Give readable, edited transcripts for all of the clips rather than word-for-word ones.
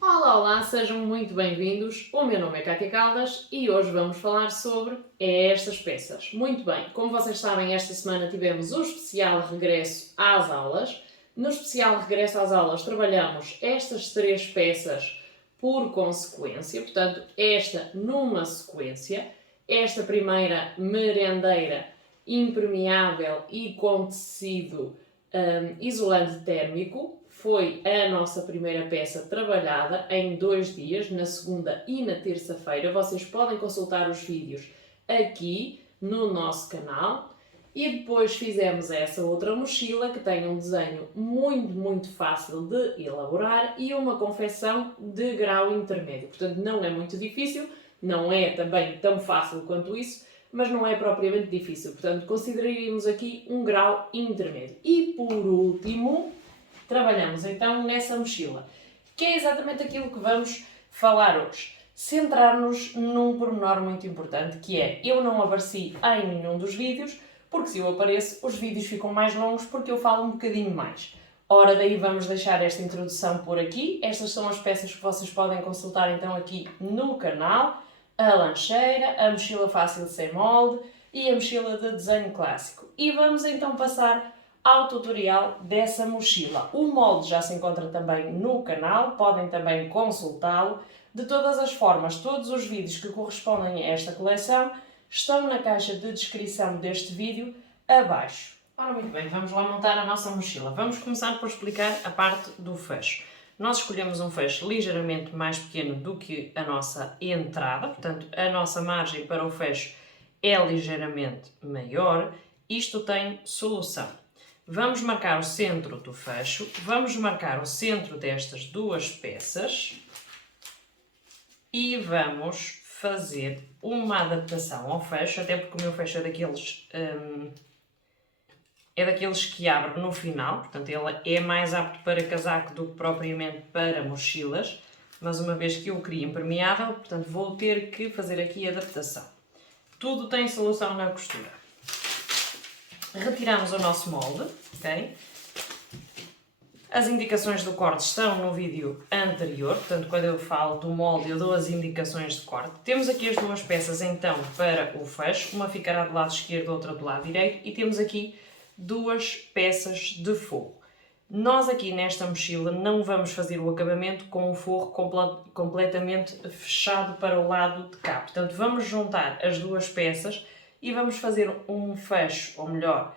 Olá, sejam muito bem-vindos. O meu nome é Cátia Caldas e hoje vamos falar sobre estas peças. Muito bem, como vocês sabem, esta semana tivemos o especial regresso às aulas. No especial regresso às aulas trabalhamos estas 3 peças por consequência, portanto, esta numa sequência. Esta primeira merendeira impermeável e com tecido isolante térmico foi a nossa primeira peça trabalhada em 2 dias, na segunda e na terça-feira. Vocês podem consultar os vídeos aqui no nosso canal. E depois fizemos essa outra mochila que tem um desenho muito fácil de elaborar e uma confecção de grau intermédio. Portanto, não é muito difícil, não é também tão fácil quanto isso, mas não é propriamente difícil. Portanto, consideraríamos aqui um grau intermédio. E por último, trabalhamos então nessa mochila, que é exatamente aquilo que vamos falar hoje. Centrar-nos num pormenor muito importante, que é, eu não apareci em nenhum dos vídeos, porque se eu apareço, os vídeos ficam mais longos porque eu falo um bocadinho mais. Ora, daí vamos deixar esta introdução por aqui. Estas são as peças que vocês podem consultar então aqui no canal. A lancheira, a mochila fácil sem molde e a mochila de desenho clássico. E vamos então passar ao tutorial dessa mochila. O molde já se encontra também no canal, podem também consultá-lo. De todas as formas, todos os vídeos que correspondem a esta coleção estão na caixa de descrição deste vídeo abaixo. Ora, muito bem, vamos lá montar a nossa mochila. Vamos começar por explicar a parte do fecho. Nós escolhemos um fecho ligeiramente mais pequeno do que a nossa entrada, portanto, a nossa margem para o fecho é ligeiramente maior. Isto tem solução. Vamos marcar o centro do fecho, vamos marcar o centro destas 2 peças e vamos fazer uma adaptação ao fecho, até porque o meu fecho é daqueles que abre no final, portanto ele é mais apto para casaco do que propriamente para mochilas, mas uma vez que eu o queria impermeável, portanto vou ter que fazer aqui a adaptação. Tudo tem solução na costura. Retiramos o nosso molde, ok? As indicações do corte estão no vídeo anterior, portanto, quando eu falo do molde, eu dou as indicações de corte. Temos aqui as 2 peças, então, para o fecho. Uma ficará do lado esquerdo, outra do lado direito. E temos aqui 2 peças de forro. Nós aqui nesta mochila não vamos fazer o acabamento com o forro completamente fechado para o lado de cá. Portanto, vamos juntar as 2 peças e vamos fazer um fecho, ou melhor,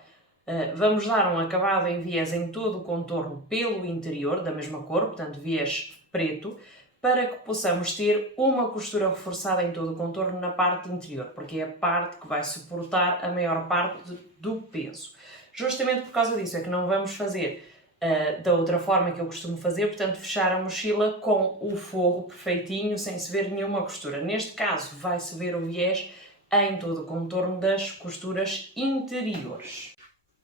vamos dar um acabado em viés em todo o contorno pelo interior, da mesma cor, portanto viés preto, para que possamos ter uma costura reforçada em todo o contorno na parte interior, porque é a parte que vai suportar a maior parte do peso. Justamente por causa disso é que não vamos fazer da outra forma que eu costumo fazer, portanto fechar a mochila com o forro perfeitinho, sem se ver nenhuma costura. Neste caso vai-se ver o viés em todo o contorno das costuras interiores.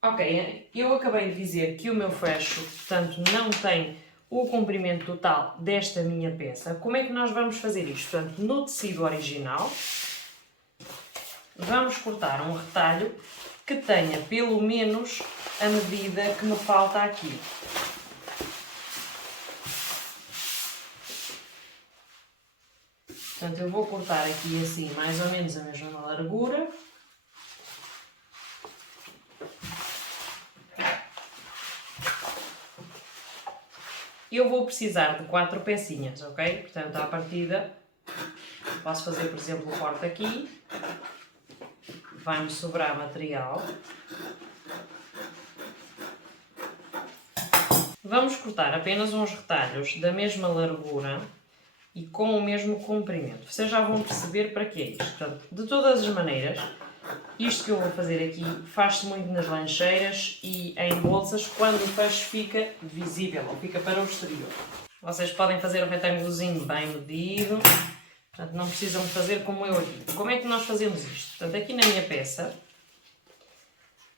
Ok, eu acabei de dizer que o meu fecho, portanto, não tem o comprimento total desta minha peça. Como é que nós vamos fazer isto? Portanto, no tecido original, vamos cortar um retalho que tenha pelo menos a medida que me falta aqui. Portanto, eu vou cortar aqui assim, mais ou menos a mesma largura. Eu vou precisar de 4 pecinhas, ok? Portanto, à partida, posso fazer, por exemplo, o corte aqui. Vai-me sobrar material. Vamos cortar apenas uns retalhos da mesma largura e com o mesmo comprimento. Vocês já vão perceber para que é isto. Portanto, de todas as maneiras, isto que eu vou fazer aqui faz-se muito nas lancheiras e em bolsas quando o fecho fica visível ou fica para o exterior. Vocês podem fazer o retângulozinho bem medido, portanto não precisam de fazer como eu aqui. Como é que nós fazemos isto? Portanto, aqui na minha peça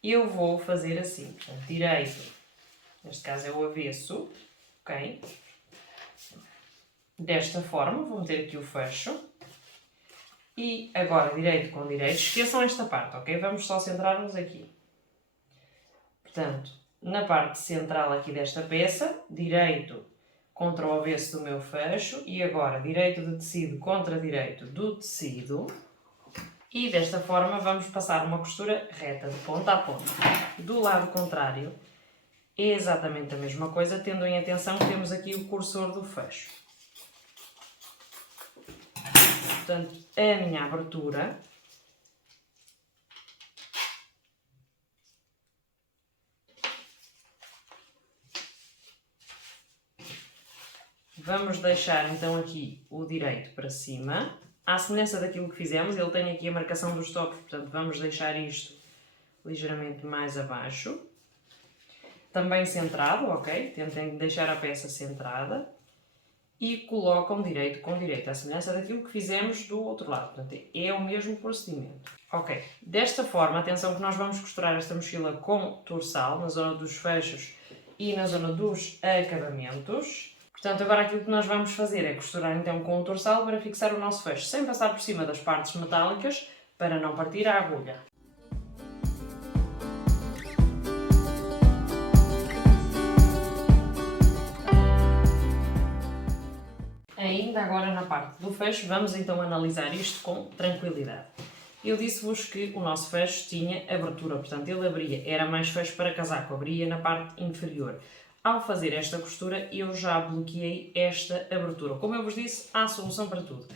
eu vou fazer assim, portanto, direito, neste caso é o avesso, ok? desta forma, vou meter aqui o fecho. E agora direito com direito, esqueçam esta parte, ok? Vamos só centrar-nos aqui. Portanto, na parte central aqui desta peça, direito contra o avesso do meu fecho e agora direito de tecido contra direito do tecido. E desta forma vamos passar uma costura reta de ponta a ponta. Do lado contrário é exatamente a mesma coisa, tendo em atenção que temos aqui o cursor do fecho. Portanto, a minha abertura vamos deixar então aqui o direito para cima, à semelhança daquilo que fizemos, ele tem aqui a marcação dos toques, portanto vamos deixar isto ligeiramente mais abaixo. Também centrado, ok? Tentem deixar a peça centrada. E colocam direito com direito, à semelhança daquilo que fizemos do outro lado. Portanto, é o mesmo procedimento. Ok, desta forma, atenção que nós vamos costurar esta mochila com torçal, na zona dos fechos e na zona dos acabamentos. Portanto, agora aquilo que nós vamos fazer é costurar então com o torçal para fixar o nosso fecho, sem passar por cima das partes metálicas, para não partir a agulha. Ainda agora na parte do fecho, vamos então analisar isto com tranquilidade. Eu disse-vos que o nosso fecho tinha abertura, portanto ele abria, era mais fecho para casaco, abria na parte inferior. Ao fazer esta costura, eu já bloqueei esta abertura. Como eu vos disse, há solução para tudo.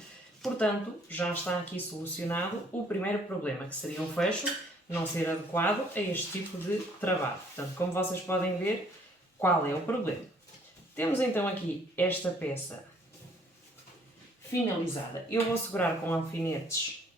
Portanto, já está aqui solucionado o primeiro problema, que seria um fecho não ser adequado a este tipo de trabalho. Portanto, como vocês podem ver, qual é o problema? Temos então aqui esta peça finalizada. Eu vou segurar com alfinetes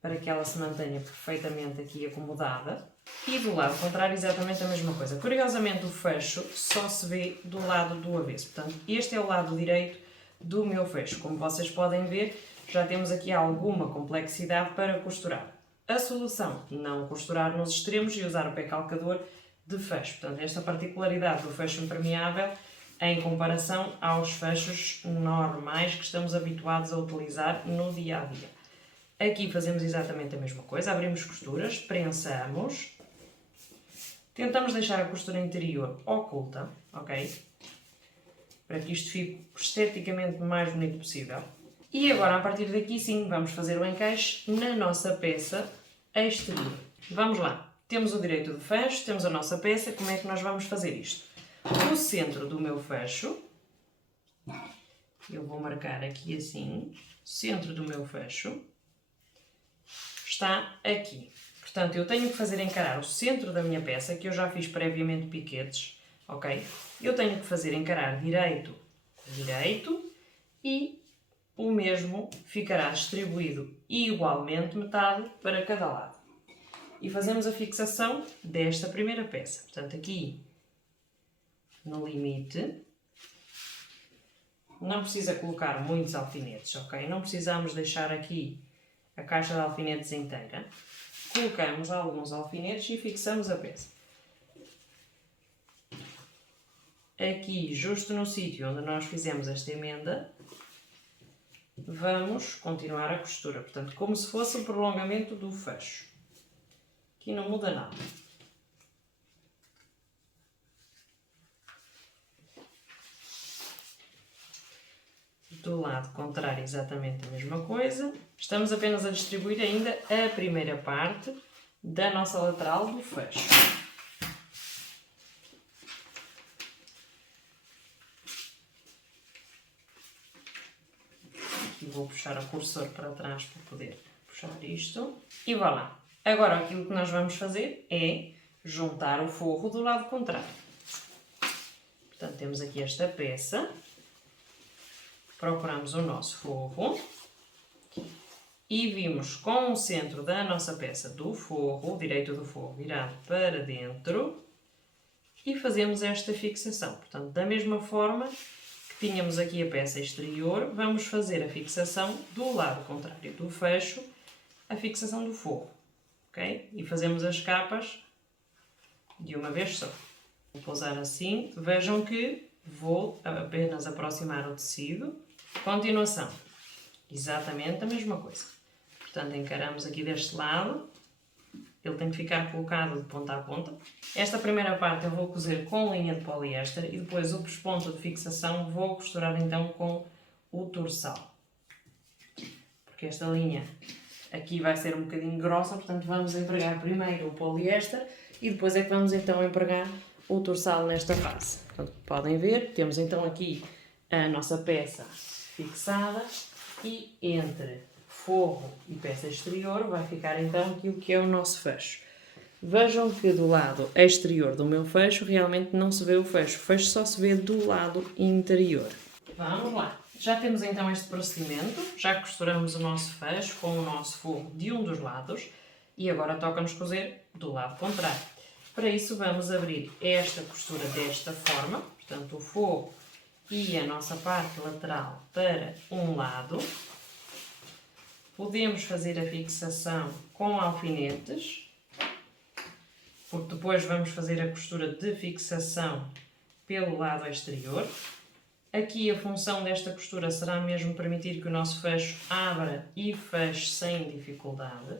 para que ela se mantenha perfeitamente aqui acomodada. E do lado contrário exatamente a mesma coisa. Curiosamente o fecho só se vê do lado do avesso. Portanto, este é o lado direito do meu fecho. Como vocês podem ver, já temos aqui alguma complexidade para costurar. A solução, não costurar nos extremos e usar o pé calcador de fecho. Portanto, esta particularidade do fecho impermeável em comparação aos fechos normais que estamos habituados a utilizar no dia a dia. Aqui fazemos exatamente a mesma coisa, abrimos costuras, prensamos, tentamos deixar a costura interior oculta, ok? Para que isto fique esteticamente o mais bonito possível. E agora, a partir daqui, sim, vamos fazer o encaixe na nossa peça exterior. Vamos lá. Temos o direito de fecho, temos a nossa peça, como é que nós vamos fazer isto? No centro do meu fecho, eu vou marcar aqui assim, o centro do meu fecho está aqui. Portanto, eu tenho que fazer encarar o centro da minha peça, que eu já fiz previamente piquetes, ok? Eu tenho que fazer encarar direito com direito e o mesmo ficará distribuído igualmente metade para cada lado. E fazemos a fixação desta primeira peça. Portanto, aqui no limite, não precisa colocar muitos alfinetes, ok? Não precisamos deixar aqui a caixa de alfinetes inteira. Colocamos alguns alfinetes e fixamos a peça. Aqui, justo no sítio onde nós fizemos esta emenda, vamos continuar a costura. Portanto, como se fosse o prolongamento do fecho. Aqui não muda nada. Do lado contrário, exatamente a mesma coisa. Estamos apenas a distribuir ainda a primeira parte da nossa lateral do fecho. Aqui vou puxar o cursor para trás para poder puxar isto. E vá lá. Agora aquilo que nós vamos fazer é juntar o forro do lado contrário. Portanto, temos aqui esta peça. Procuramos o nosso forro e vimos com o centro da nossa peça do forro, o direito do forro virado para dentro e fazemos esta fixação. Portanto, da mesma forma que tínhamos aqui a peça exterior, vamos fazer a fixação do lado contrário do fecho, a fixação do forro, ok? E fazemos as capas de uma vez só. Vou pousar assim, vejam que Vou apenas aproximar o tecido. Continuação, exatamente a mesma coisa. Portanto, encaramos aqui deste lado. Ele tem que ficar colocado de ponta a ponta. Esta primeira parte eu vou cozer com linha de poliéster e depois o pesponto de fixação vou costurar então com o torçal. Porque esta linha aqui vai ser um bocadinho grossa, portanto vamos empregar primeiro o poliéster e depois é que vamos então empregar o torçal nesta fase. Portanto, podem ver, temos então aqui a nossa peça fixada e entre forro e peça exterior vai ficar então aquilo que é o nosso fecho. Vejam que do lado exterior do meu fecho realmente não se vê o fecho só se vê do lado interior. Vamos lá! Já temos então este procedimento, já costuramos o nosso fecho com o nosso forro de um dos lados e agora toca-nos cozer do lado contrário. Para isso vamos abrir esta costura desta forma, portanto o forro e a nossa parte lateral para um lado. Podemos fazer a fixação com alfinetes, porque depois vamos fazer a costura de fixação pelo lado exterior. Aqui a função desta costura será mesmo permitir que o nosso fecho abra e feche sem dificuldade.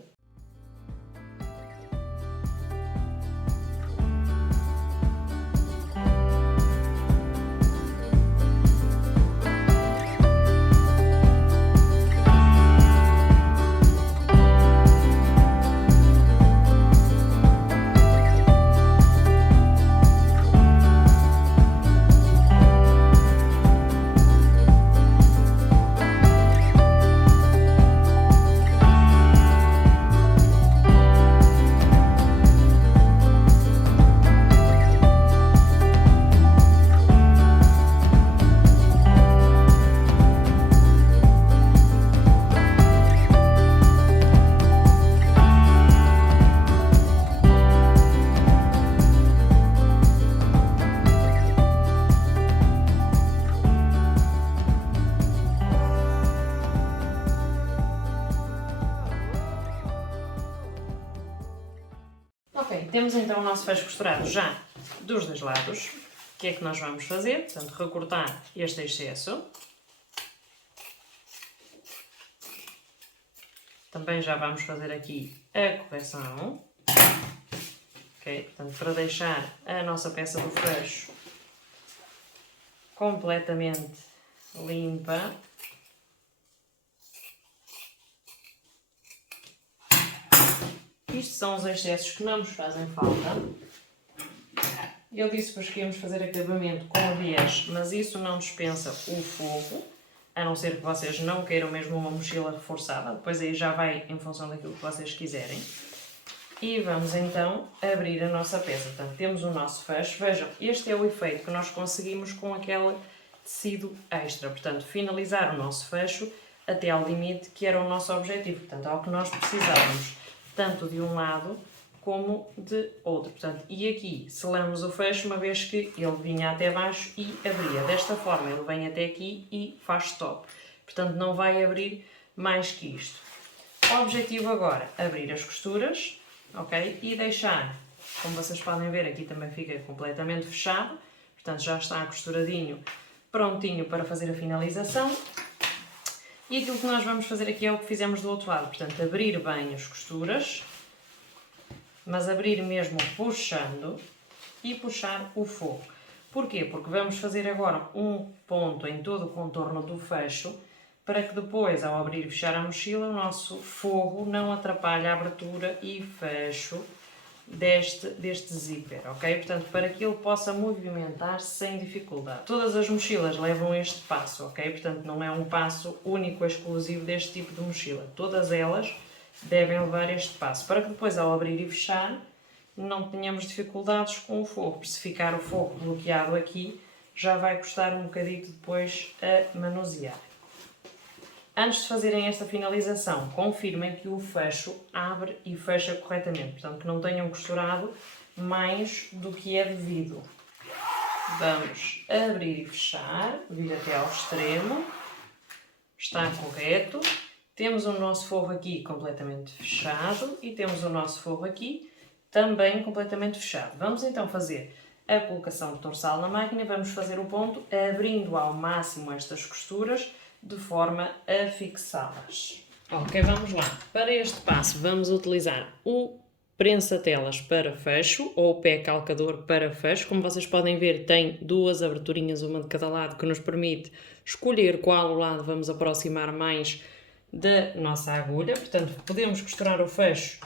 Ok, temos então o nosso fecho costurado já dos dois lados. O que é que nós vamos fazer? Portanto, recortar este excesso. Também já vamos fazer aqui a correção. Ok, portanto, para deixar a nossa peça do fecho completamente limpa. Isto são os excessos que não nos fazem falta. Eu disse-vos que íamos fazer acabamento com a biés, mas isso não dispensa o forro, a não ser que vocês não queiram mesmo uma mochila reforçada, depois aí já vai em função daquilo que vocês quiserem. E vamos então abrir a nossa peça. Portanto, temos o nosso fecho. Vejam, este é o efeito que nós conseguimos com aquele tecido extra. Portanto, finalizar o nosso fecho até ao limite que era o nosso objetivo. Portanto, ao que nós precisávamos, tanto de um lado como de outro. Portanto, e aqui selamos o fecho uma vez que ele vinha até baixo e abria. Desta forma ele vem até aqui e faz stop. Portanto, não vai abrir mais que isto. O objetivo agora, abrir as costuras, ok? E deixar, como vocês podem ver, aqui também fica completamente fechado. Portanto, já está costuradinho, prontinho para fazer a finalização. E aquilo que nós vamos fazer aqui é o que fizemos do outro lado, portanto, abrir bem as costuras, mas abrir mesmo puxando e puxar o forro. Porquê? Porque vamos fazer agora um ponto em todo o contorno do fecho, para que depois, ao abrir e fechar a mochila, o nosso forro não atrapalhe a abertura e fecho deste zíper, ok? Portanto, para que ele possa movimentar-se sem dificuldade. Todas as mochilas levam este passo, ok? Portanto, não é um passo único, exclusivo deste tipo de mochila. Todas elas devem levar este passo, para que depois, ao abrir e fechar, não tenhamos dificuldades com o forro. Se ficar o forro bloqueado aqui, já vai custar um bocadinho depois a manusear. Antes de fazerem esta finalização, confirmem que o fecho abre e fecha corretamente, portanto que não tenham costurado mais do que é devido. Vamos abrir e fechar, vir até ao extremo, está correto. Temos o nosso forro aqui completamente fechado e temos o nosso forro aqui também completamente fechado. Vamos então fazer a colocação do torçal na máquina. Vamos fazer o ponto abrindo ao máximo estas costuras de forma a fixá-las. Ok, vamos lá. Para este passo vamos utilizar o prensa-telas para fecho ou o pé calcador para fecho. Como vocês podem ver, tem duas aberturinhas, uma de cada lado, que nos permite escolher qual lado vamos aproximar mais da nossa agulha. Portanto, podemos costurar o fecho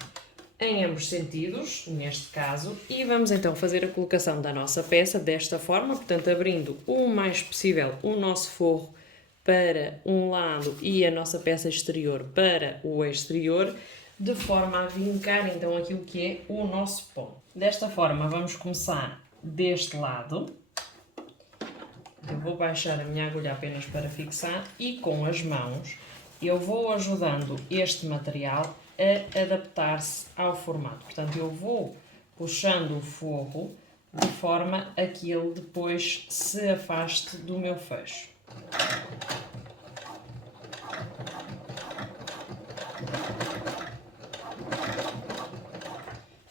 em ambos sentidos, neste caso, e vamos então fazer a colocação da nossa peça desta forma, portanto, abrindo o mais possível o nosso forro para um lado e a nossa peça exterior para o exterior, de forma a vincar então aquilo que é o nosso ponto. Desta forma vamos começar deste lado. Eu vou baixar a minha agulha apenas para fixar e com as mãos eu vou ajudando este material a adaptar-se ao formato. Portanto, eu vou puxando o forro de forma a que ele depois se afaste do meu fecho.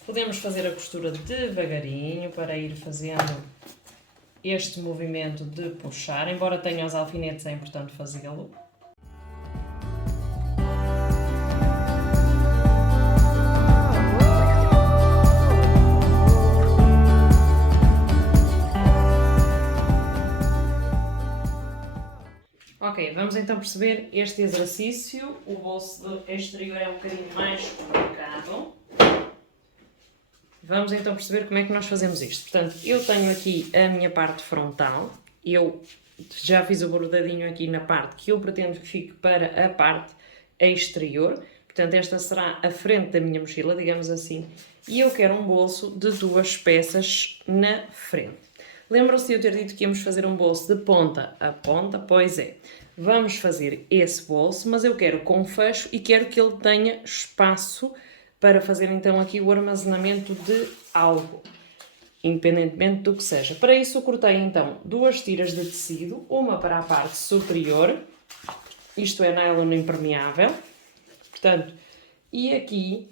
Podemos fazer a costura devagarinho para ir fazendo este movimento de puxar, embora tenha os alfinetes, é importante fazê-lo. Ok, vamos então perceber este exercício. O bolso exterior é um bocadinho mais complicado. Vamos então perceber como é que nós fazemos isto. Portanto, eu tenho aqui a minha parte frontal. Eu já fiz o bordadinho aqui na parte que eu pretendo que fique para a parte exterior. Portanto, esta será a frente da minha mochila, digamos assim. E eu quero um bolso de duas peças na frente. Lembram-se de eu ter dito que íamos fazer um bolso de ponta a ponta? Pois é. Vamos fazer esse bolso, mas eu quero com fecho e quero que ele tenha espaço para fazer então aqui o armazenamento de algo, independentemente do que seja. Para isso eu cortei então duas tiras de tecido, uma para a parte superior, isto é nylon impermeável, portanto, e aqui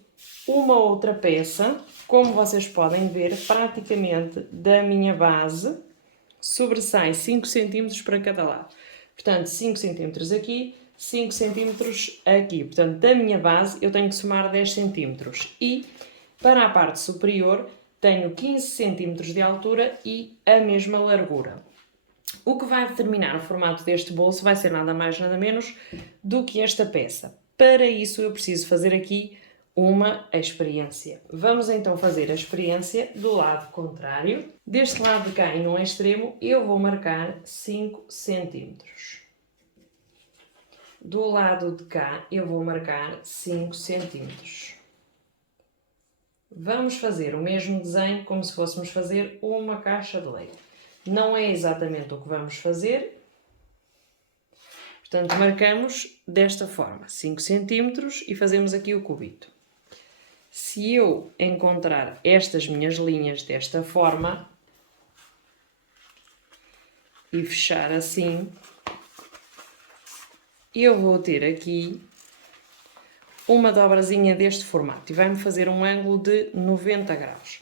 uma outra peça, como vocês podem ver, praticamente da minha base, sobressai 5 cm para cada lado. Portanto, 5 cm aqui, 5 cm aqui. Portanto, da minha base eu tenho que somar 10 cm. E para a parte superior tenho 15 cm de altura e a mesma largura. O que vai determinar o formato deste bolso vai ser nada mais nada menos do que esta peça. Para isso eu preciso fazer aqui uma experiência. Vamos então fazer a experiência do lado contrário. Deste lado de cá e no extremo eu vou marcar 5 cm. Do lado de cá eu vou marcar 5 cm. Vamos fazer o mesmo desenho como se fôssemos fazer uma caixa de leite. Não é exatamente o que vamos fazer. Portanto, marcamos desta forma, 5 cm e fazemos aqui o cubito. Se eu encontrar estas minhas linhas desta forma e fechar assim, eu vou ter aqui uma dobrazinha deste formato e vai-me fazer um ângulo de 90 graus.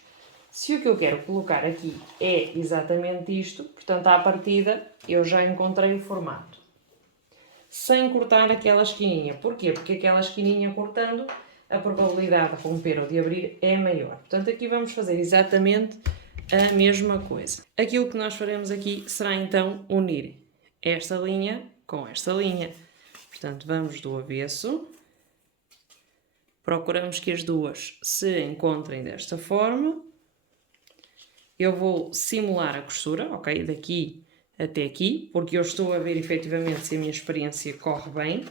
Se o que eu quero colocar aqui é exatamente isto, portanto, à partida, eu já encontrei o formato. Sem cortar aquela esquininha. Porquê? Porque aquela esquininha cortando, a probabilidade de romper ou de abrir é maior. Portanto, aqui vamos fazer exatamente a mesma coisa. Aquilo que nós faremos aqui será então unir esta linha com esta linha. Portanto, vamos do avesso. Procuramos que as duas se encontrem desta forma. Eu vou simular a costura, ok? Daqui até aqui, porque eu estou a ver efetivamente se a minha experiência corre bem.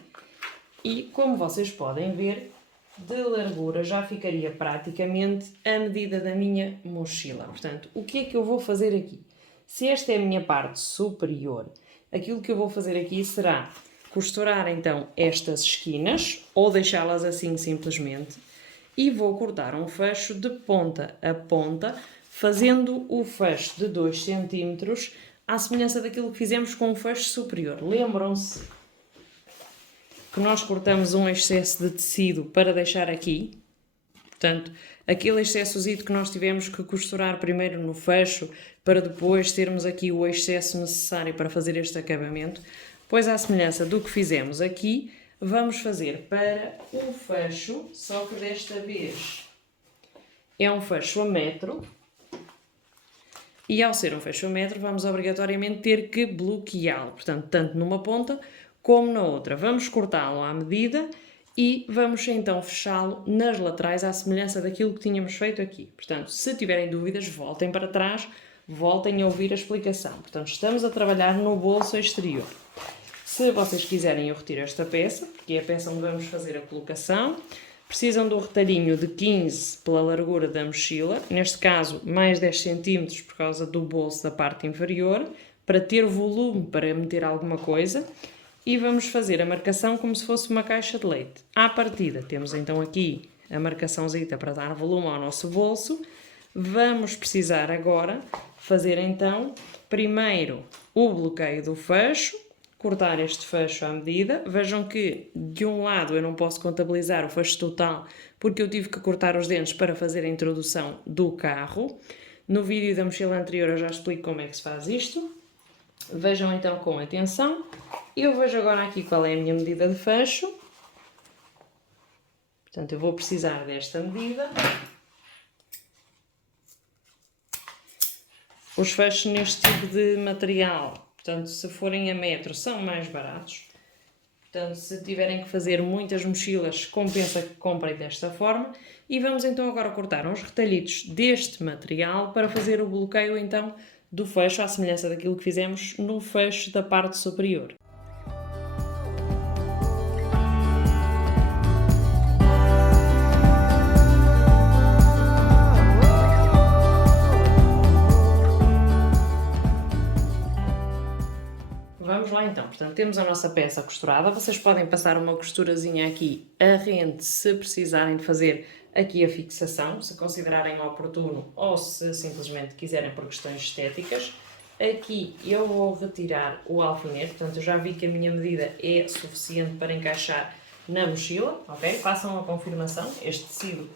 E como vocês podem ver, de largura já ficaria praticamente a medida da minha mochila. Portanto, o que é que eu vou fazer aqui? Se esta é a minha parte superior, aquilo que eu vou fazer aqui será costurar então estas esquinas, ou deixá-las assim simplesmente, e vou cortar um fecho de ponta a ponta, fazendo o fecho de 2 cm, à semelhança daquilo que fizemos com o fecho superior. Lembram-se que nós cortamos um excesso de tecido para deixar aqui? Portanto, aquele excessozito que nós tivemos que costurar primeiro no fecho para depois termos aqui o excesso necessário para fazer este acabamento, pois à semelhança do que fizemos aqui, vamos fazer para o fecho, só que desta vez é um fecho a metro. E ao ser um fecho a metro, vamos obrigatoriamente ter que bloqueá-lo, portanto, tanto numa ponta como na outra. Vamos cortá-lo à medida e vamos então fechá-lo nas laterais, à semelhança daquilo que tínhamos feito aqui. Portanto, se tiverem dúvidas, voltem para trás, voltem a ouvir a explicação. Portanto, estamos a trabalhar no bolso exterior. Se vocês quiserem, eu retiro esta peça, que é a peça onde vamos fazer a colocação. Precisam de um retalhinho de 15 pela largura da mochila, neste caso mais 10 cm por causa do bolso da parte inferior, para ter volume para meter alguma coisa. E vamos fazer a marcação como se fosse uma caixa de leite. À partida temos então aqui a marcaçãozita para dar volume ao nosso bolso. Vamos precisar agora fazer então primeiro o bloqueio do fecho, cortar este fecho à medida. Vejam que de um lado eu não posso contabilizar o fecho total porque eu tive que cortar os dentes para fazer a introdução do carro. No vídeo da mochila anterior eu já explico como é que se faz isto. Vejam então com atenção. Eu vejo agora aqui qual é a minha medida de fecho. Portanto, eu vou precisar desta medida. Os fechos neste tipo de material, portanto, se forem a metro, são mais baratos. Portanto, se tiverem que fazer muitas mochilas, compensa que comprem desta forma. E vamos então agora cortar uns retalhitos deste material para fazer o bloqueio então do fecho, à semelhança daquilo que fizemos no fecho da parte superior. Vamos lá então, portanto temos a nossa peça costurada, vocês podem passar uma costurazinha aqui a rente se precisarem de fazer aqui a fixação, se considerarem oportuno ou se simplesmente quiserem por questões estéticas. Aqui eu vou retirar o alfinete, portanto eu já vi que a minha medida é suficiente para encaixar na mochila, ok? Façam a confirmação, este tecido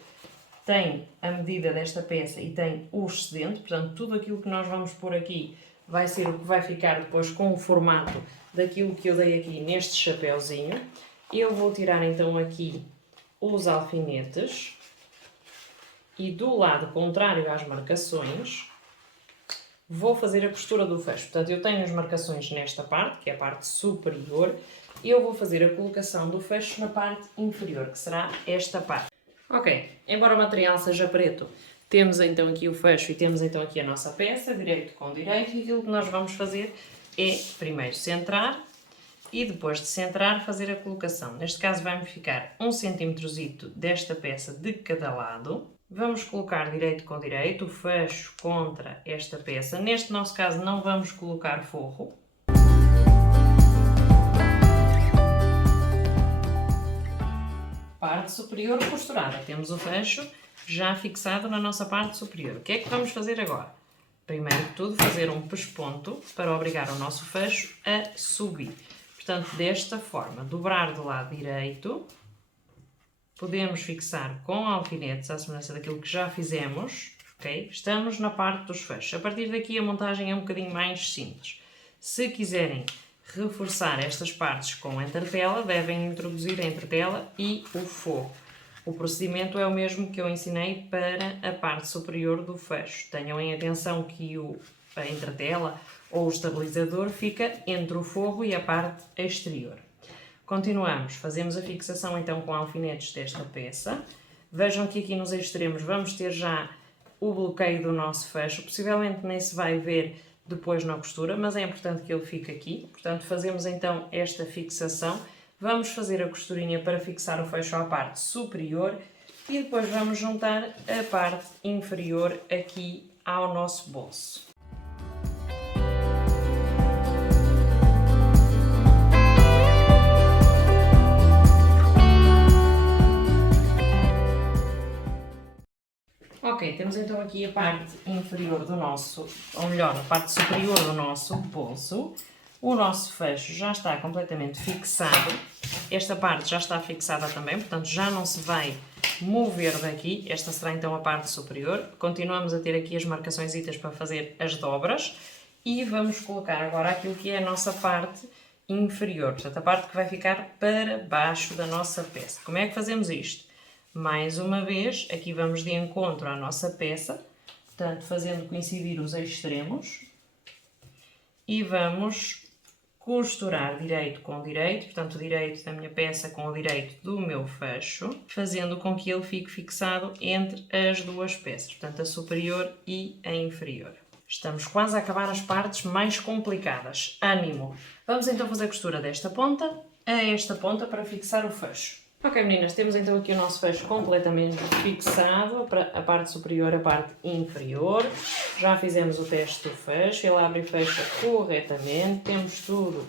tem a medida desta peça e tem o excedente, portanto tudo aquilo que nós vamos pôr aqui vai ser o que vai ficar depois com o formato daquilo que eu dei aqui neste chapéuzinho. Eu vou tirar então aqui os alfinetes e do lado contrário às marcações vou fazer a costura do fecho. Portanto, eu tenho as marcações nesta parte, que é a parte superior, e eu vou fazer a colocação do fecho na parte inferior, que será esta parte. Ok, embora o material seja preto, temos então aqui o fecho e temos então aqui a nossa peça, direito com direito, e aquilo que nós vamos fazer é primeiro centrar e depois de centrar fazer a colocação. Neste caso vai-me ficar 1 cm desta peça de cada lado. Vamos colocar direito com direito, o fecho contra esta peça. Neste nosso caso não vamos colocar forro. Parte superior costurada. Temos o fecho já fixado na nossa parte superior. O que é que vamos fazer agora? Primeiro de tudo, fazer um pesponto para obrigar o nosso fecho a subir. Portanto, desta forma, dobrar do lado direito, podemos fixar com alfinetes, à semelhança daquilo que já fizemos, ok? Estamos na parte dos fechos. A partir daqui a montagem é um bocadinho mais simples. Se quiserem reforçar estas partes com entretela, devem introduzir a entretela e o forro. O procedimento é o mesmo que eu ensinei para a parte superior do fecho. Tenham em atenção que a entretela ou o estabilizador fica entre o forro e a parte exterior. Continuamos, fazemos a fixação então com alfinetes desta peça. Vejam que aqui nos extremos vamos ter já o bloqueio do nosso fecho. Possivelmente nem se vai ver depois na costura, mas é importante que ele fique aqui. Portanto, fazemos então esta fixação. Vamos fazer a costurinha para fixar o fecho à parte superior e depois vamos juntar a parte inferior aqui ao nosso bolso. Ok, temos então aqui a parte inferior do nosso, ou melhor, a parte superior do nosso bolso. O nosso fecho já está completamente fixado. Esta parte já está fixada também, portanto já não se vai mover daqui. Esta será então a parte superior. Continuamos a ter aqui as marcaçõezitas para fazer as dobras. E vamos colocar agora aquilo que é a nossa parte inferior. Portanto, a parte que vai ficar para baixo da nossa peça. Como é que fazemos isto? Mais uma vez, aqui vamos de encontro à nossa peça. Portanto, fazendo coincidir os extremos. E vamos costurar direito com direito, portanto o direito da minha peça com o direito do meu fecho, fazendo com que ele fique fixado entre as duas peças, portanto a superior e a inferior. Estamos quase a acabar as partes mais complicadas. Ânimo! Vamos então fazer a costura desta ponta a esta ponta para fixar o fecho. Ok, meninas, temos então aqui o nosso fecho completamente fixado, a parte superior e a parte inferior. Já fizemos o teste do fecho, ele abre e fecha corretamente, temos tudo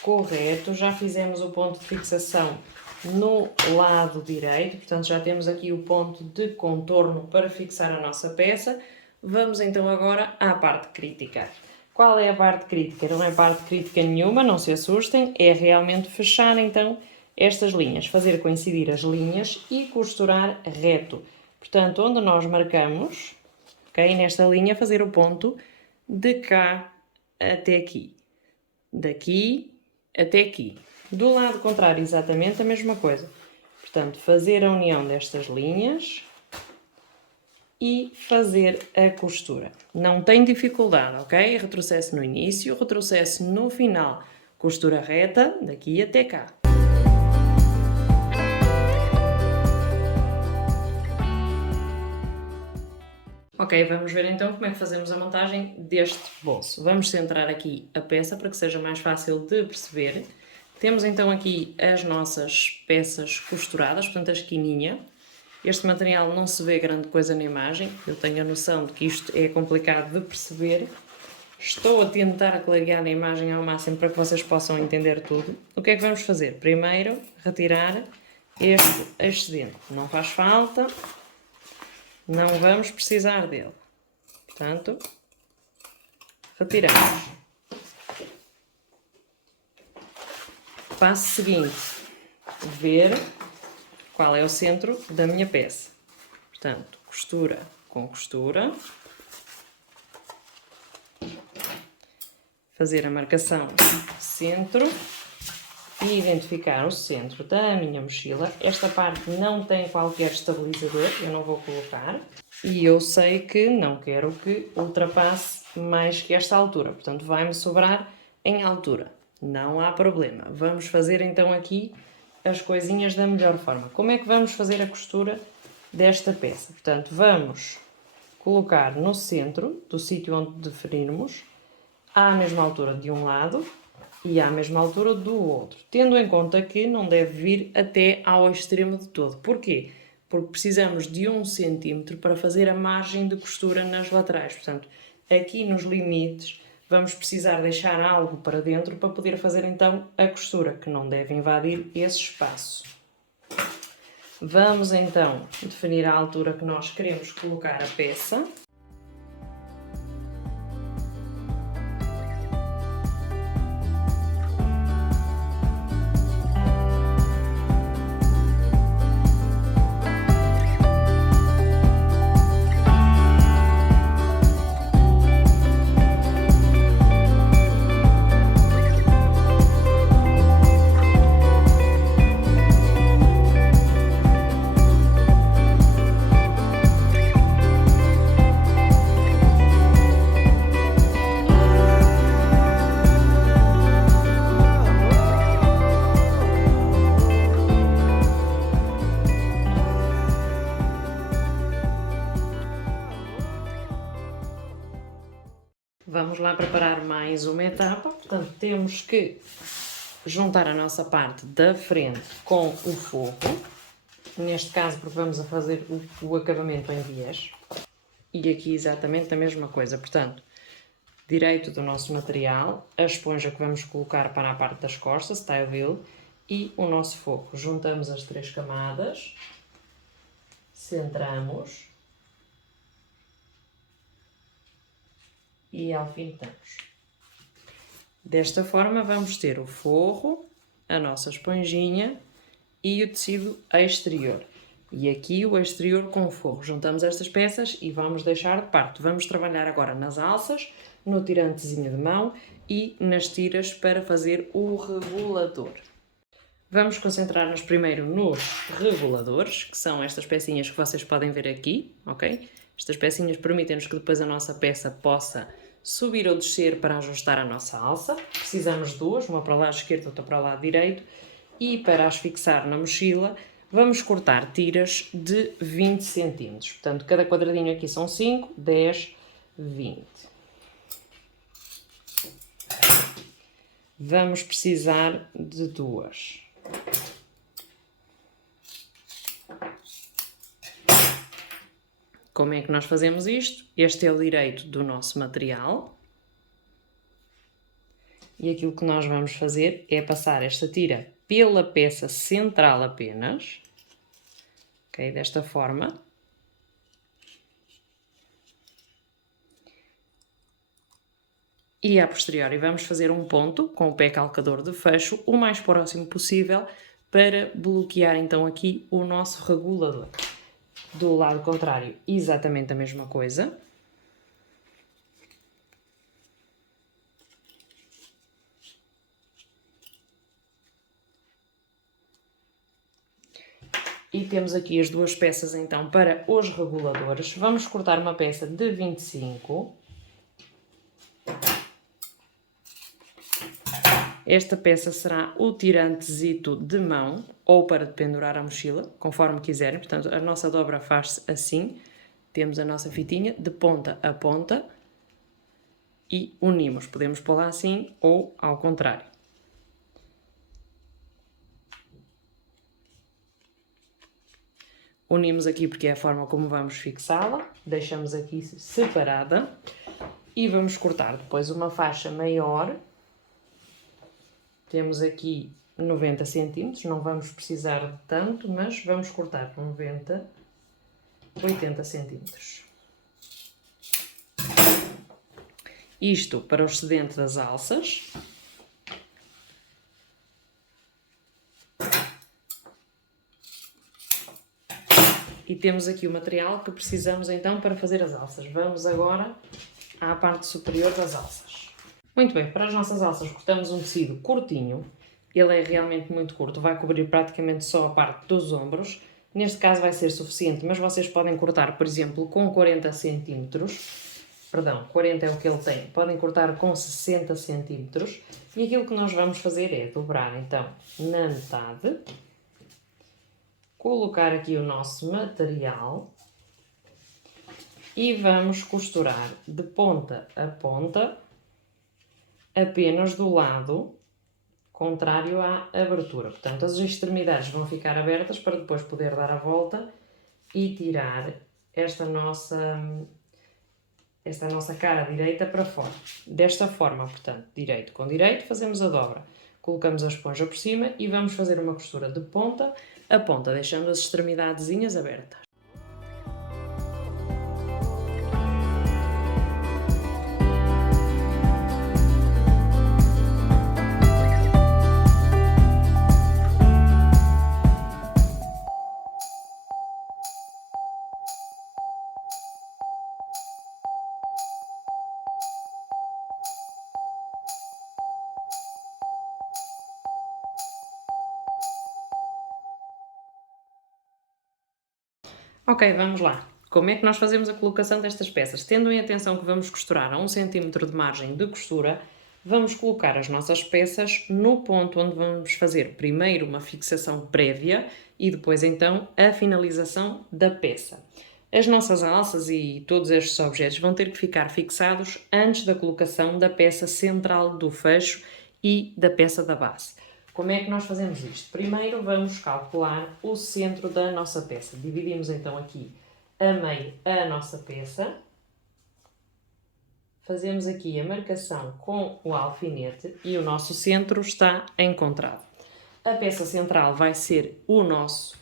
correto. Já fizemos o ponto de fixação no lado direito, portanto já temos aqui o ponto de contorno para fixar a nossa peça. Vamos então agora à parte crítica. Qual é a parte crítica? Não é parte crítica nenhuma, não se assustem, é realmente fechar então estas linhas, fazer coincidir as linhas e costurar reto. Portanto, onde nós marcamos, ok, nesta linha, fazer o ponto de cá até aqui. Daqui até aqui. Do lado contrário, exatamente a mesma coisa. Portanto, fazer a união destas linhas e fazer a costura. Não tem dificuldade, ok? Retrocesso no início, retrocesso no final. Costura reta daqui até cá. Ok, vamos ver então como é que fazemos a montagem deste bolso. Vamos centrar aqui a peça para que seja mais fácil de perceber. Temos então aqui as nossas peças costuradas, portanto a esquininha. Este material não se vê grande coisa na imagem, eu tenho a noção de que isto é complicado de perceber. Estou a tentar clarear a imagem ao máximo para que vocês possam entender tudo. O que é que vamos fazer? Primeiro, retirar este excedente. Não faz falta. Não vamos precisar dele. Portanto, retiramos. Passo seguinte, ver qual é o centro da minha peça. Portanto, costura com costura. Fazer a marcação centro e identificar o centro da minha mochila. Esta parte não tem qualquer estabilizador, eu não vou colocar. E eu sei que não quero que ultrapasse mais que esta altura, portanto vai-me sobrar em altura. Não há problema. Vamos fazer então aqui as coisinhas da melhor forma. Como é que vamos fazer a costura desta peça? Portanto, vamos colocar no centro do sítio onde definirmos, à mesma altura de um lado e à mesma altura do outro, tendo em conta que não deve vir até ao extremo de todo. Porquê? Porque precisamos de 1 cm para fazer a margem de costura nas laterais. Portanto, aqui nos limites vamos precisar deixar algo para dentro para poder fazer então a costura, que não deve invadir esse espaço. Vamos então definir a altura que nós queremos colocar a peça. Vamos lá preparar mais uma etapa, portanto temos que juntar a nossa parte da frente com o forro, neste caso porque vamos a fazer o acabamento em viés, e aqui exatamente a mesma coisa, portanto, direito do nosso material, a esponja que vamos colocar para a parte das costas, style wheel, e o nosso forro. Juntamos as 3 camadas, centramos e alfinetamos. Desta forma vamos ter o forro, a nossa esponjinha e o tecido exterior. E aqui o exterior com o forro. Juntamos estas peças e vamos deixar de parte. Vamos trabalhar agora nas alças, no tirantezinho de mão e nas tiras para fazer o regulador. Vamos concentrar-nos primeiro nos reguladores, que são estas pecinhas que vocês podem ver aqui, ok? Estas pecinhas permitem-nos que depois a nossa peça possa subir ou descer para ajustar a nossa alça. Precisamos de duas, uma para o lado esquerdo, outra para o lado direito. E para as fixar na mochila, vamos cortar tiras de 20 cm. Portanto, cada quadradinho aqui são 5, 10, 20. Vamos precisar de duas. Como é que nós fazemos isto? Este é o direito do nosso material. E aquilo que nós vamos fazer é passar esta tira pela peça central apenas. Ok? Desta forma. E a posteriori vamos fazer um ponto com o pé calcador de fecho o mais próximo possível para bloquear então aqui o nosso regulador. Do lado contrário, exatamente a mesma coisa. E temos aqui as duas peças então para os reguladores. Vamos cortar uma peça de 25. Esta peça será o tirantezito de mão ou para pendurar a mochila, conforme quiserem. Portanto, a nossa dobra faz-se assim. Temos a nossa fitinha de ponta a ponta e unimos. Podemos pô-la assim ou ao contrário. Unimos aqui porque é a forma como vamos fixá-la. Deixamos aqui separada e vamos cortar depois uma faixa maior. Temos aqui 90 cm, não vamos precisar de tanto, mas vamos cortar 90, 80 cm. Isto para o excedente das alças. E temos aqui o material que precisamos então para fazer as alças. Vamos agora à parte superior das alças. Muito bem, para as nossas alças cortamos um tecido curtinho. Ele é realmente muito curto, vai cobrir praticamente só a parte dos ombros. Neste caso vai ser suficiente, mas vocês podem cortar, por exemplo, com 40 cm. Perdão, 40 é o que ele tem. Podem cortar com 60 cm. E aquilo que nós vamos fazer é dobrar então na metade. Colocar aqui o nosso material. E vamos costurar de ponta a ponta. Apenas do lado contrário à abertura. Portanto, as extremidades vão ficar abertas para depois poder dar a volta e tirar esta nossa cara direita para fora. Desta forma, portanto, direito com direito, fazemos a dobra. Colocamos a esponja por cima e vamos fazer uma costura de ponta a ponta, deixando as extremidadezinhas abertas. Ok, vamos lá. Como é que nós fazemos a colocação destas peças? Tendo em atenção que vamos costurar a 1 cm de margem de costura, vamos colocar as nossas peças no ponto onde vamos fazer primeiro uma fixação prévia e depois então a finalização da peça. As nossas alças e todos estes objetos vão ter que ficar fixados antes da colocação da peça central do fecho e da peça da base. Como é que nós fazemos isto? Primeiro vamos calcular o centro da nossa peça. Dividimos então aqui a meio a nossa peça. Fazemos aqui a marcação com o alfinete e o nosso centro está encontrado. A peça central vai ser o nosso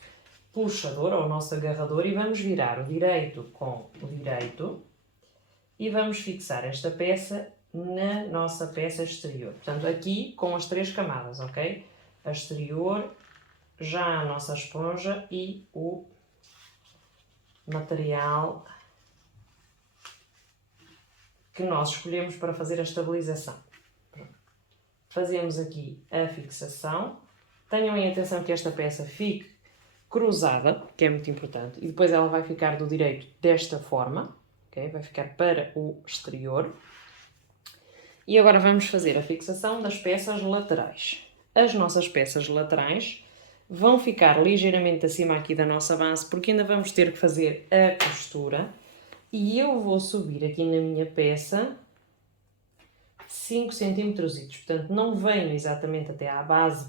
puxador ou o nosso agarrador e vamos virar o direito com o direito e vamos fixar esta peça na nossa peça exterior. Portanto, aqui com as 3 camadas, ok? A exterior, já a nossa esponja e o material que nós escolhemos para fazer a estabilização. Pronto. Fazemos aqui a fixação. Tenham em atenção que esta peça fique cruzada, que é muito importante, e depois ela vai ficar do direito desta forma, ok? Vai ficar para o exterior. E agora vamos fazer a fixação das peças laterais. As nossas peças laterais vão ficar ligeiramente acima aqui da nossa base, porque ainda vamos ter que fazer a costura. E eu vou subir aqui na minha peça 5 cm. Portanto, não venho exatamente até à base,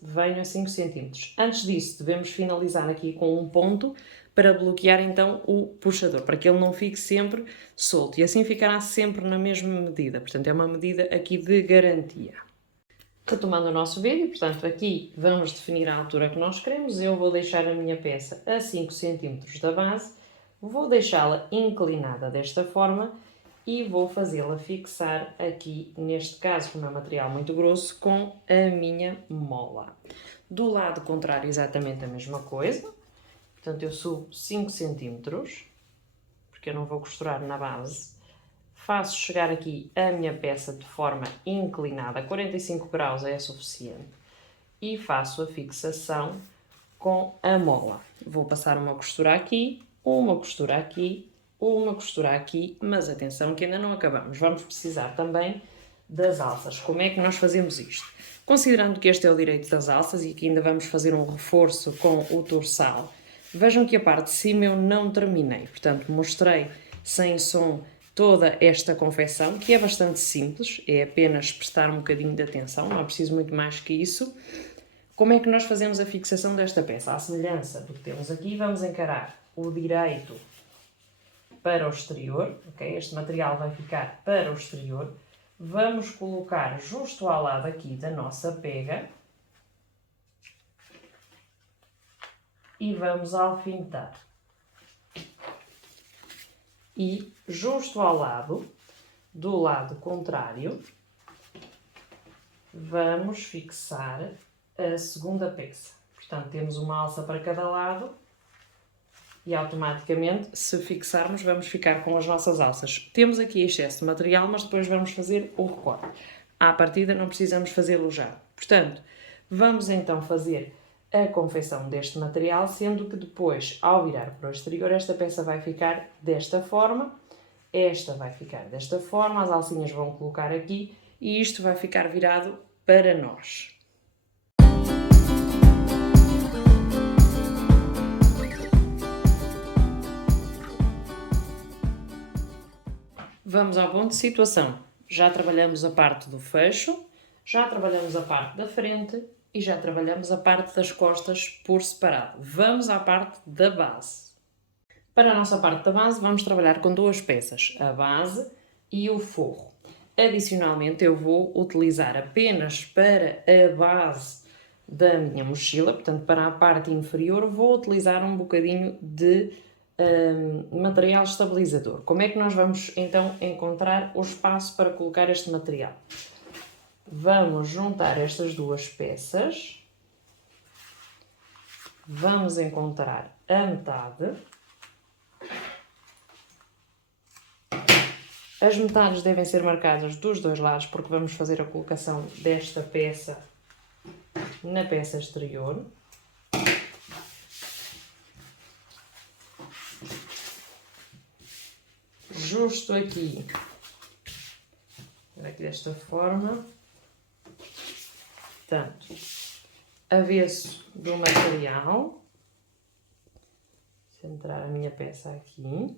venho a 5 cm. Antes disso, devemos finalizar aqui com um ponto para bloquear então o puxador, para que ele não fique sempre solto. E assim ficará sempre na mesma medida. Portanto, é uma medida aqui de garantia. Retomando o nosso vídeo, portanto, aqui vamos definir a altura que nós queremos. Eu vou deixar a minha peça a 5 cm da base, vou deixá-la inclinada desta forma e vou fazê-la fixar aqui, neste caso, como é um material muito grosso, com a minha mola. Do lado contrário, exatamente a mesma coisa. Portanto, eu subo 5 cm, porque eu não vou costurar na base. Faço chegar aqui a minha peça de forma inclinada, 45 graus é suficiente. E faço a fixação com a mola. Vou passar uma costura aqui, uma costura aqui, uma costura aqui, mas atenção que ainda não acabamos. Vamos precisar também das alças. Como é que nós fazemos isto? Considerando que este é o direito das alças e que ainda vamos fazer um reforço com o torçal, vejam que a parte de cima eu não terminei. Portanto, mostrei sem som toda esta confecção, que é bastante simples, é apenas prestar um bocadinho de atenção, não é preciso muito mais que isso. Como é que nós fazemos a fixação desta peça? À semelhança do que temos aqui, vamos encarar o direito para o exterior, ok? Este material vai ficar para o exterior. Vamos colocar justo ao lado aqui da nossa pega e vamos alfinetar. E justo ao lado, do lado contrário, vamos fixar a segunda peça. Portanto, temos uma alça para cada lado e automaticamente, se fixarmos, vamos ficar com as nossas alças. Temos aqui excesso de material, mas depois vamos fazer o recorte. À partida não precisamos fazê-lo já. Portanto, vamos então fazer a confecção deste material, sendo que depois, ao virar para o exterior, esta peça vai ficar desta forma, esta vai ficar desta forma, as alcinhas vão colocar aqui e isto vai ficar virado para nós. Vamos ao ponto de situação. Já trabalhamos a parte do fecho, já trabalhamos a parte da frente e já trabalhamos a parte das costas por separado. Vamos à parte da base. Para a nossa parte da base, vamos trabalhar com duas peças, a base e o forro. Adicionalmente, eu vou utilizar apenas para a base da minha mochila, portanto, para a parte inferior, vou utilizar um bocadinho de material estabilizador. Como é que nós vamos então encontrar o espaço para colocar este material? Vamos juntar estas duas peças, vamos encontrar a metade. As metades devem ser marcadas dos dois lados, porque vamos fazer a colocação desta peça na peça exterior. Justo aqui desta forma, portanto, avesso do material, centrar a minha peça aqui,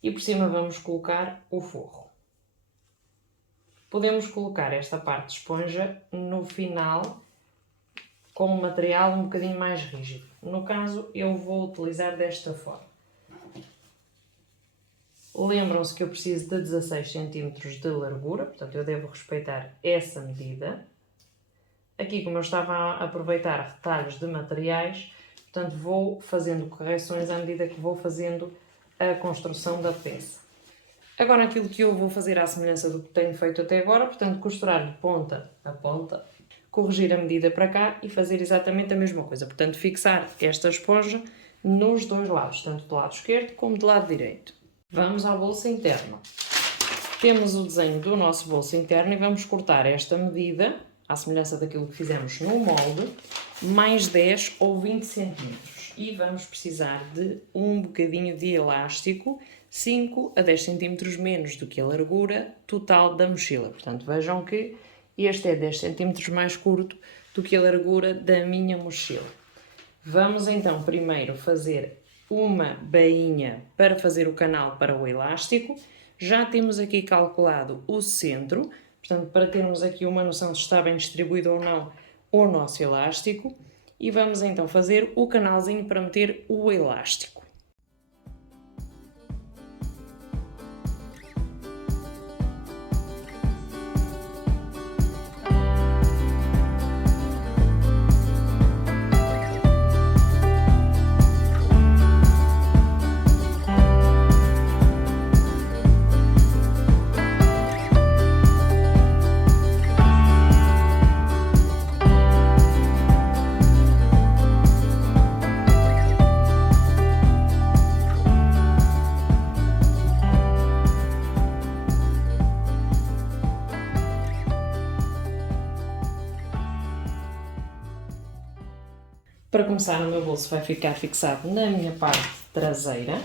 e por cima vamos colocar o forro. Podemos colocar esta parte de esponja no final com um material um bocadinho mais rígido. No caso, eu vou utilizar desta forma. Lembram-se que eu preciso de 16 cm de largura, portanto eu devo respeitar essa medida. Aqui, como eu estava a aproveitar retalhos de materiais, Portanto, vou fazendo correções à medida que vou fazendo a construção da peça. Agora, aquilo que eu vou fazer à semelhança do que tenho feito até agora, portanto, costurar de ponta a ponta, corrigir a medida para cá e fazer exatamente a mesma coisa. Portanto, fixar esta esponja nos dois lados, tanto do lado esquerdo como do lado direito. Vamos ao bolso interno. Temos o desenho do nosso bolso interno e vamos cortar esta medida, à semelhança daquilo que fizemos no molde, mais 10 ou 20 centímetros. E vamos precisar de um bocadinho de elástico, 5 a 10 centímetros menos do que a largura total da mochila. Portanto, vejam que este é 10 centímetros mais curto do que a largura da minha mochila. Vamos então primeiro fazer uma bainha para fazer o canal para o elástico. Já temos aqui calculado o centro, portanto, para termos aqui uma noção se está bem distribuído ou não o nosso elástico. E vamos então fazer o canalzinho para meter o elástico. Para começar, o meu bolso vai ficar fixado na minha parte traseira.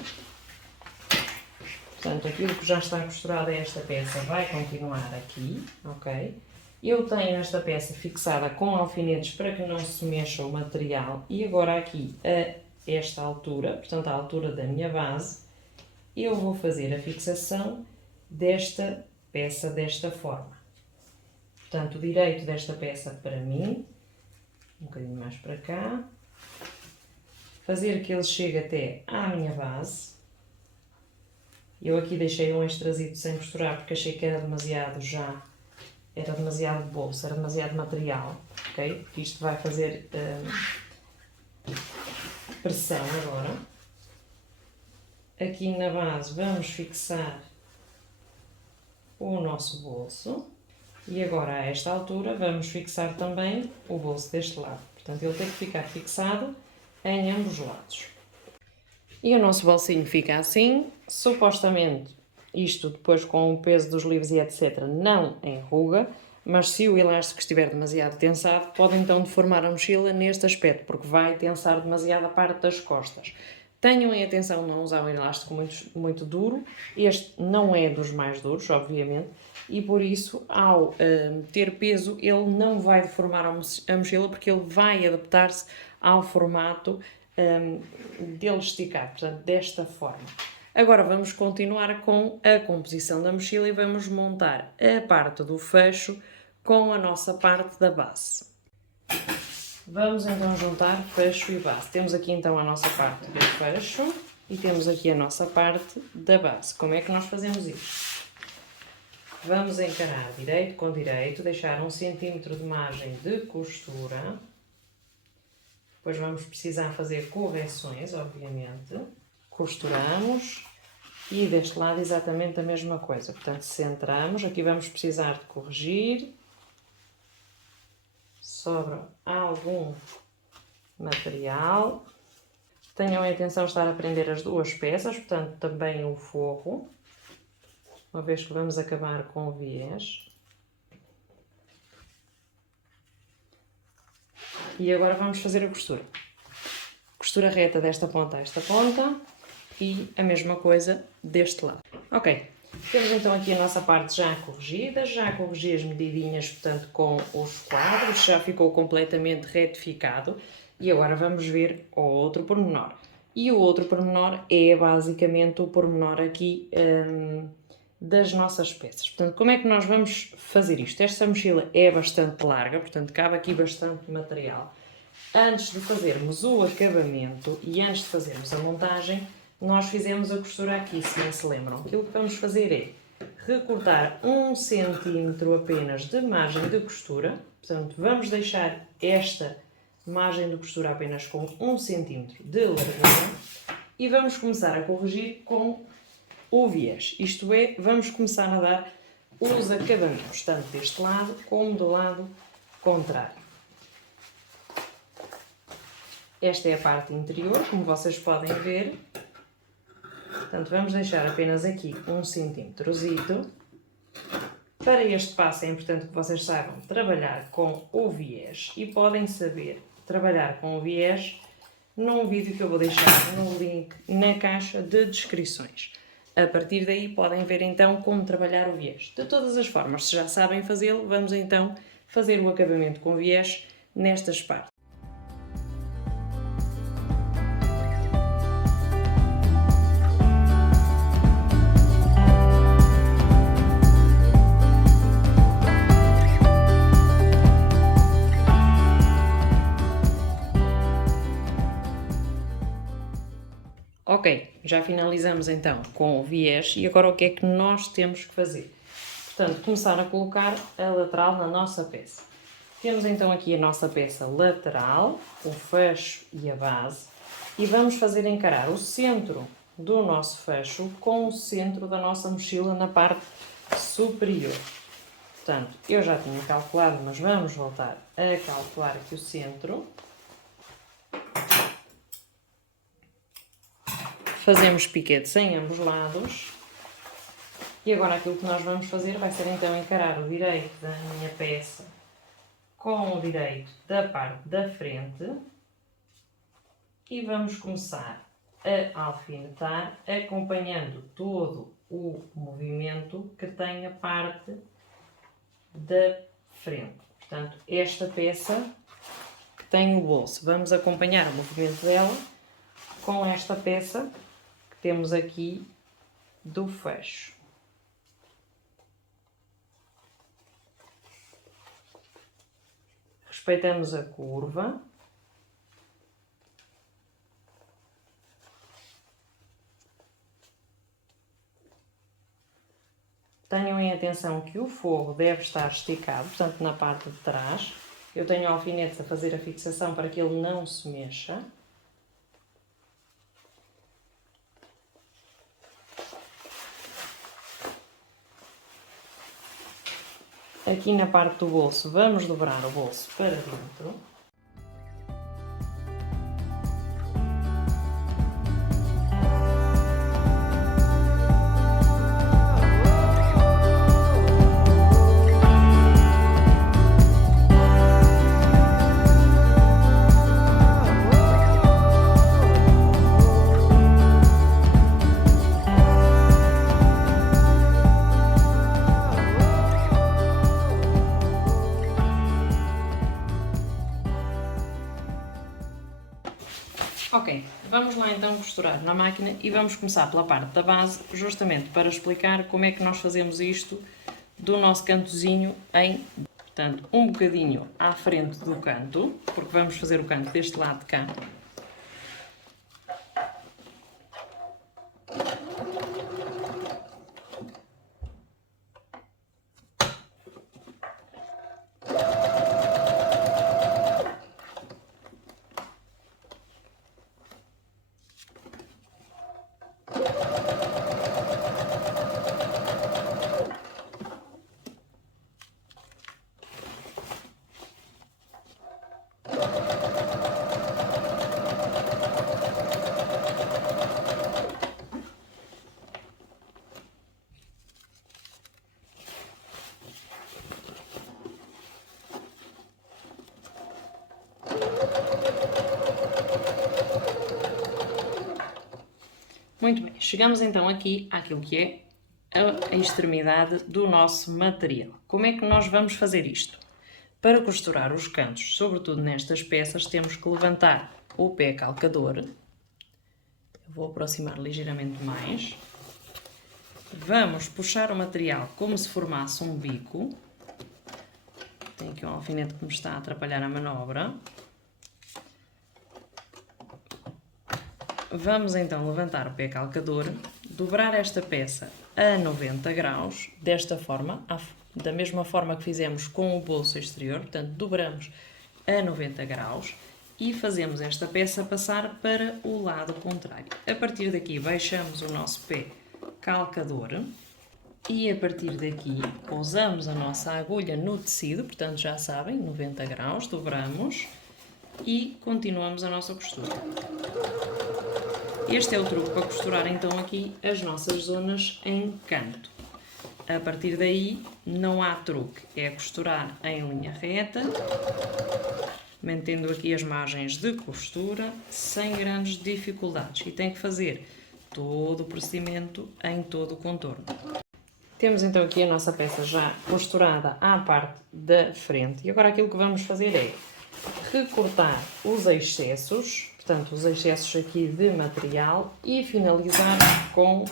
Portanto, aquilo que já está costurado a esta peça vai continuar aqui, ok? Eu tenho esta peça fixada com alfinetes para que não se mexa o material. E agora aqui, a esta altura, portanto, à altura da minha base, eu vou fazer a fixação desta peça desta forma. Portanto, o direito desta peça para mim, um bocadinho mais para cá, fazer que ele chegue até à minha base. Eu aqui deixei um extrazito sem costurar porque achei que era demasiado bolso, era demasiado material, ok? Porque isto vai fazer pressão agora. Aqui na base vamos fixar o nosso bolso e agora a esta altura vamos fixar também o bolso deste lado. Portanto, ele tem que ficar fixado em ambos os lados. E o nosso bolsinho fica assim. Supostamente, isto depois com o peso dos livros e etc. não enruga, mas se o elástico estiver demasiado tensado, pode então deformar a mochila neste aspecto, porque vai tensar demasiado a parte das costas. Tenham em atenção não usar um elástico muito duro. Este não é dos mais duros, obviamente, e por isso, ao ter peso, ele não vai deformar a mochila, porque ele vai adaptar-se ao formato dele esticado, portanto, desta forma. Agora vamos continuar com a composição da mochila e vamos montar a parte do fecho com a nossa parte da base. Vamos então juntar fecho e base. Temos aqui então a nossa parte do fecho e temos aqui a nossa parte da base. Como é que nós fazemos isto? Vamos encarar direito com direito, deixar 1 centímetro de margem de costura. Depois vamos precisar fazer correções, obviamente. Costuramos e deste lado exatamente a mesma coisa. Portanto, centramos. Aqui vamos precisar de corrigir. Sobra algum material. Tenham a atenção de estar a prender as duas peças, portanto, também o forro. Uma vez que vamos acabar com o viés. E agora vamos fazer a costura. Costura reta desta ponta a esta ponta e a mesma coisa deste lado. Ok, temos então aqui a nossa parte já corrigida, já corrigi as medidinhas, portanto, com os quadros, já ficou completamente retificado. E agora vamos ver o outro pormenor. E o outro pormenor é basicamente o pormenor aqui das nossas peças. Portanto, como é que nós vamos fazer isto? Esta mochila é bastante larga, portanto, cabe aqui bastante material. Antes de fazermos o acabamento e antes de fazermos a montagem, nós fizemos a costura aqui, se não se lembram. Aquilo que vamos fazer é recortar 1 centímetro apenas de margem de costura. Portanto, vamos deixar esta margem de costura apenas com 1 cm de largura e vamos começar a corrigir com o viés, isto é, vamos começar a dar os acabamentos, tanto deste lado como do lado contrário. Esta é a parte interior, como vocês podem ver. Portanto, vamos deixar apenas aqui 1 cm. Para este passo é importante que vocês saibam trabalhar com o viés e podem saber trabalhar com o viés num vídeo que eu vou deixar no link na caixa de descrições. A partir daí podem ver então como trabalhar o viés. De todas as formas, se já sabem fazê-lo, vamos então fazer o acabamento com viés nestas partes. Ok, já finalizamos então com o viés e agora o que é que nós temos que fazer? Portanto, começar a colocar a lateral na nossa peça. Temos então aqui a nossa peça lateral, o fecho e a base, e vamos fazer encarar o centro do nosso fecho com o centro da nossa mochila na parte superior. Portanto, eu já tinha calculado, mas vamos voltar a calcular aqui o centro. Fazemos piquetes em ambos lados. E agora aquilo que nós vamos fazer vai ser então encarar o direito da minha peça com o direito da parte da frente. E vamos começar a alfinetar, acompanhando todo o movimento que tem a parte da frente. Portanto, esta peça que tem o bolso, vamos acompanhar o movimento dela com esta peça que temos aqui do fecho. Respeitamos a curva. Tenham em atenção que o forro deve estar esticado, portanto na parte de trás. Eu tenho alfinetes a fazer a fixação para que ele não se mexa. Aqui na parte do bolso vamos dobrar o bolso para dentro. Ok, vamos lá então costurar na máquina e vamos começar pela parte da base, justamente para explicar como é que nós fazemos isto do nosso cantozinho em, portanto, um bocadinho à frente do canto, porque vamos fazer o canto deste lado de cá. Muito bem, chegamos então aqui àquilo que é a extremidade do nosso material. Como é que nós vamos fazer isto? Para costurar os cantos, sobretudo nestas peças, temos que levantar o pé calcador. Eu vou aproximar ligeiramente mais. Vamos puxar o material como se formasse um bico. Tem aqui um alfinete que me está a atrapalhar a manobra. Vamos então levantar o pé calcador, dobrar esta peça a 90 graus, desta forma, da mesma forma que fizemos com o bolso exterior, portanto dobramos a 90 graus e fazemos esta peça passar para o lado contrário. A partir daqui baixamos o nosso pé calcador e a partir daqui pousamos a nossa agulha no tecido, portanto já sabem, 90 graus, dobramos e continuamos a nossa costura. Este é o truque para costurar então aqui as nossas zonas em canto. A partir daí não há truque, é costurar em linha reta, mantendo aqui as margens de costura sem grandes dificuldades, e tem que fazer todo o procedimento em todo o contorno. Temos então aqui a nossa peça já costurada à parte da frente e agora aquilo que vamos fazer é recortar os excessos, portanto os excessos aqui de material, e finalizar com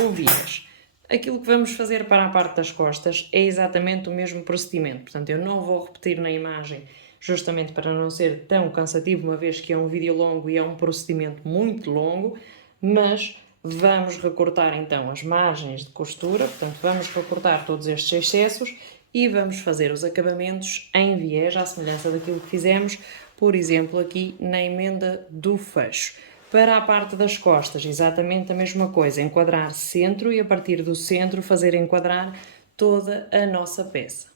o viés. Aquilo que vamos fazer para a parte das costas é exatamente o mesmo procedimento, portanto eu não vou repetir na imagem justamente para não ser tão cansativo, uma vez que é um vídeo longo e é um procedimento muito longo, mas vamos recortar então as margens de costura, portanto vamos recortar todos estes excessos e vamos fazer os acabamentos em viés, à semelhança daquilo que fizemos, por exemplo, aqui na emenda do fecho. Para a parte das costas, exatamente a mesma coisa, enquadrar centro e a partir do centro fazer enquadrar toda a nossa peça.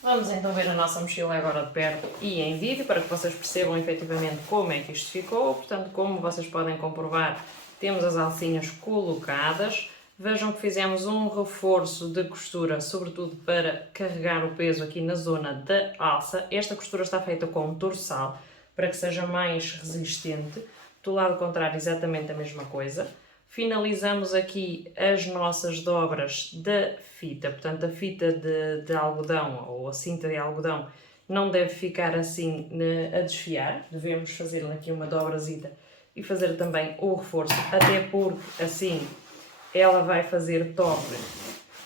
Vamos então ver a nossa mochila agora de perto e em vídeo, para que vocês percebam efetivamente como é que isto ficou. Portanto, como vocês podem comprovar, temos as alcinhas colocadas. Vejam que fizemos um reforço de costura, sobretudo para carregar o peso aqui na zona da alça. Esta costura está feita com torçal, para que seja mais resistente. Do lado contrário, exatamente a mesma coisa. Finalizamos aqui as nossas dobras da fita, portanto a fita de algodão ou a cinta de algodão não deve ficar assim a desfiar, devemos fazer aqui uma dobrazita e fazer também o reforço, até porque assim ela vai fazer toque.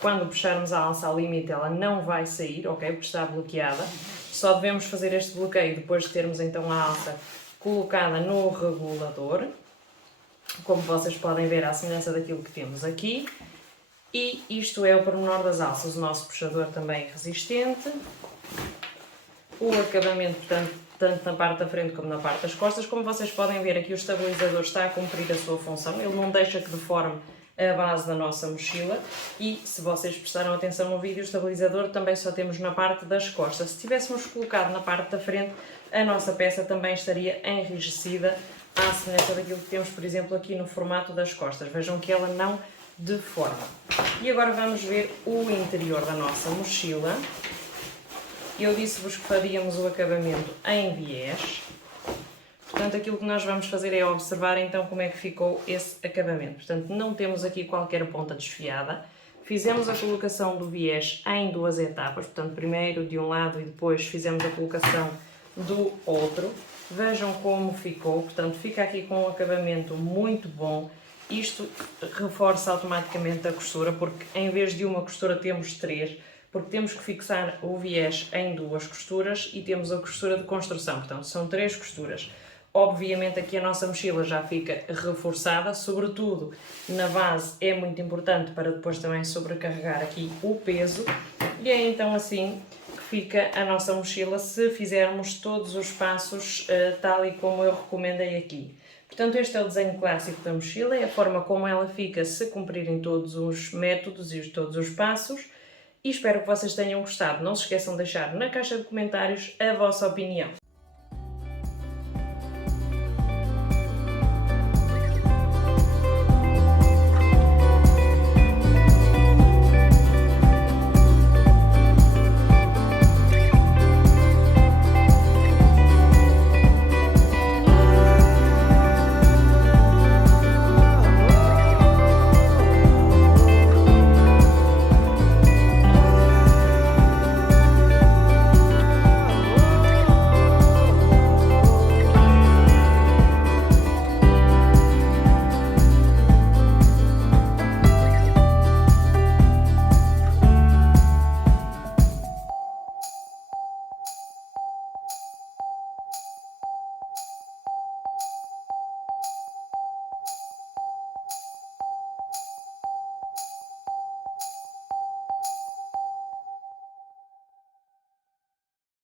Quando puxarmos a alça ao limite ela não vai sair, ok? Porque está bloqueada. Só devemos fazer este bloqueio depois de termos então a alça colocada no regulador, como vocês podem ver à semelhança daquilo que temos aqui. E isto é o pormenor das alças, o nosso puxador também é resistente. O acabamento, tanto na parte da frente como na parte das costas, como vocês podem ver aqui o estabilizador está a cumprir a sua função, ele não deixa que deforme a base da nossa mochila e, se vocês prestaram atenção no vídeo, o estabilizador também só temos na parte das costas. Se tivéssemos colocado na parte da frente, a nossa peça também estaria enrijecida, à semelhança daquilo que temos, por exemplo, aqui no formato das costas. Vejam que ela não deforma. E agora vamos ver o interior da nossa mochila. Eu disse-vos que faríamos o acabamento em viés. Portanto, aquilo que nós vamos fazer é observar então como é que ficou esse acabamento. Portanto, não temos aqui qualquer ponta desfiada. Fizemos a colocação do viés em duas etapas. Portanto, primeiro de um lado e depois fizemos a colocação do outro. Vejam como ficou. Portanto, fica aqui com um acabamento muito bom. Isto reforça automaticamente a costura, porque em vez de uma costura temos três, porque temos que fixar o viés em duas costuras e temos a costura de construção. Portanto, são três costuras. Obviamente aqui a nossa mochila já fica reforçada, sobretudo na base é muito importante para depois também sobrecarregar aqui o peso. E é então assim que fica a nossa mochila se fizermos todos os passos tal e como eu recomendei aqui. Portanto, este é o desenho clássico da mochila, é a forma como ela fica se cumprirem todos os métodos e todos os passos. E espero que vocês tenham gostado. Não se esqueçam de deixar na caixa de comentários a vossa opinião.